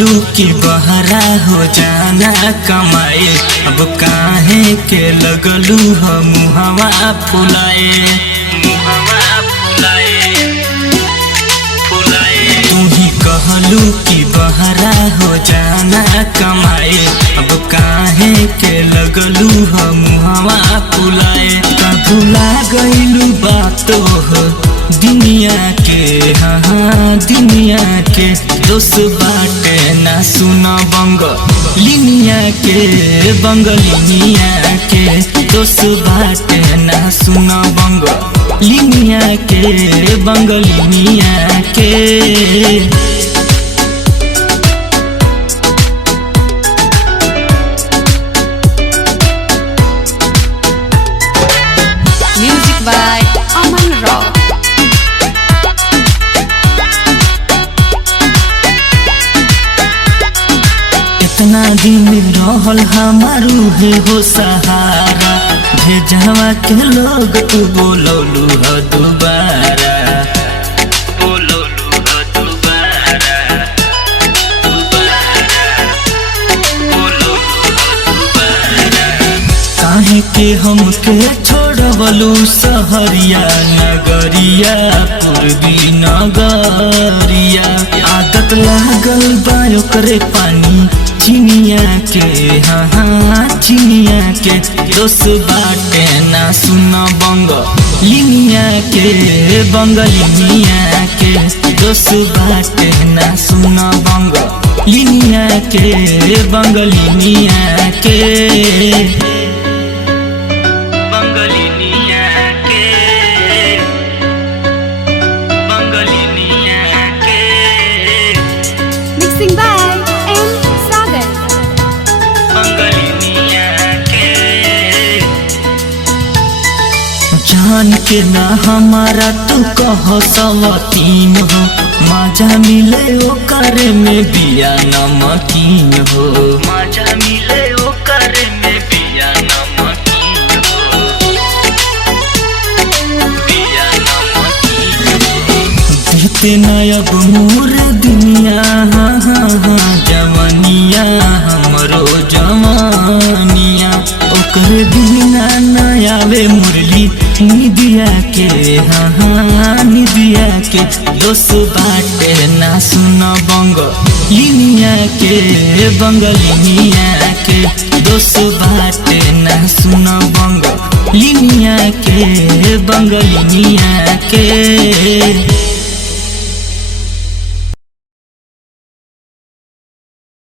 कहलू कि बहरा हो जाना कमाए, अब काहे के लगलू हम मुहवा फुलाए। तू ही कहलू कि बहरा हो जाना कमाए, अब काहे के लगलू हम मुहवा फुलाए। भुला गईलू बात हो दुनिया के, हाँ दुनिया के दोस्त बाटे ना सुना बंगलिनिया के, बंगलिनिया के दोस्त बाटे ना सुना बंगलिनिया के, बंगलिनिया के। Music by Aman Rock. इतना दिन रहल हमारू है हो सहारा, भेजवा के लोग तू बोलौलू ह दोबारा। काहे के हमके छोड़वलू सहरिया नगरिया, पूर्वी नगरिया। आदत लागल बा ओकरे पानी चिनिया के, हाँ चिनिया के दोस्त बाटे ना सुना बंगलिनिया के, बंगलिनिया के दोस्त बाटे ना सुना बंगलिनिया के, बंगलिनिया के। Mixing by M. Sagar. जान के ना हमारा तू कह सवतीन हो, मजा मिले ओकर में बिया नमकीन हो, मजा मिले ओकर में बिया नमकीन हो, बिया नमकीन हो। बीते न अब मोर दुनिया, हाँ हाँ हाँ जवनिया हमरो जवानिया, ओकर बिना न आवे मुरली निदिया के, हाँ हाँ निदिया के दोस्त बाटे ना सुना बंगलिनिया के, बंगलिनिया के दोस्त बाटे ना सुना बंगलिनिया के, बंगलिनिया के।